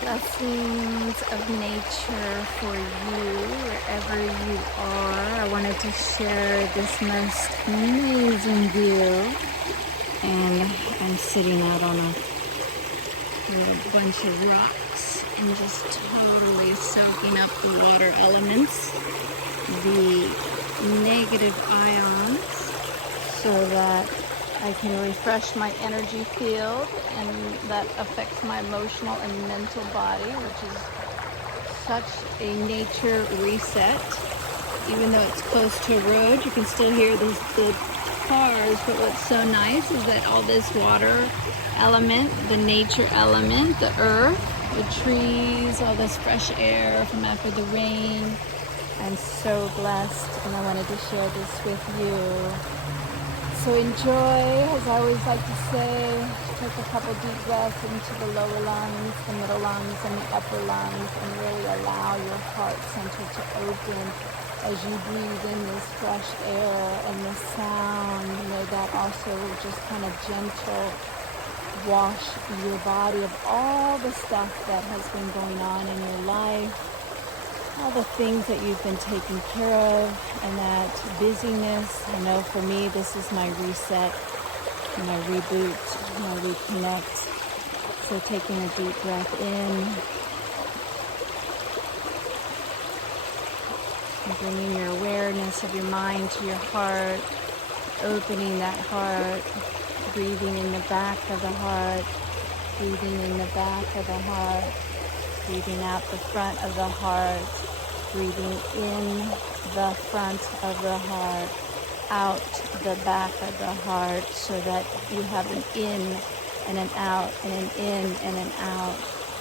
Blessings of nature for you, wherever you are. I wanted to share this most amazing view. And I'm sitting out on a little bunch of rocks and just totally soaking up the water elements, the negative ions, so that I can refresh my energy field, and that affects my emotional and mental body, which is such a nature reset. Even though it's close to a road, you can still hear the cars, but what's so nice is that all this water element, the nature element, the earth, the trees, all this fresh air from after the rain. I'm so blessed, and I wanted to share this with you. So enjoy, as I always like to say, take a couple deep breaths into the lower lungs, the middle lungs, and the upper lungs, and really allow your heart center to open as you breathe in this fresh air and the sound. May that also just kind of gentle wash your body of all the stuff that has been going on in your life, all the things that you've been taking care of, and that busyness. I know for me, this is my reset, my reboot, my reconnect. So taking a deep breath in, and bringing your awareness of your mind to your heart, opening that heart, breathing in the back of the heart, breathing in the back of the heart, breathing out the front of the heart, breathing in the front of the heart, out the back of the heart, so that you have an in and an out, and an in and an out.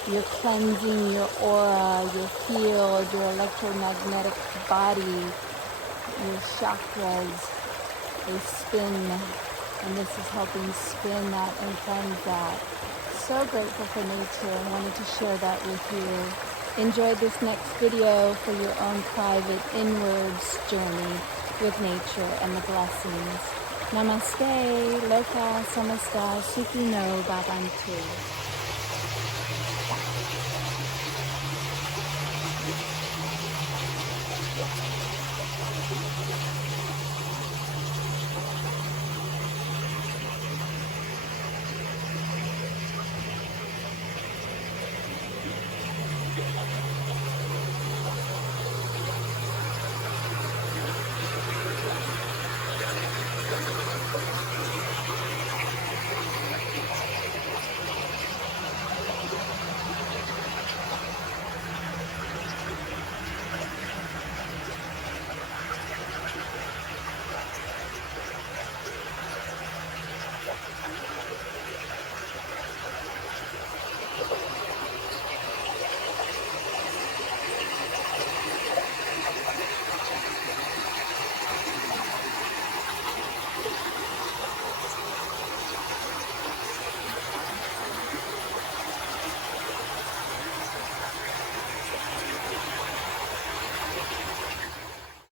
You're cleansing your aura, your field, your electromagnetic body, your chakras. They spin, and this is helping spin that and cleanse that. So grateful for nature and wanted to share that with you. Enjoy this next video for your own private inwards journey with nature and the blessings. Namaste, loka samasta, sukino bhavantu.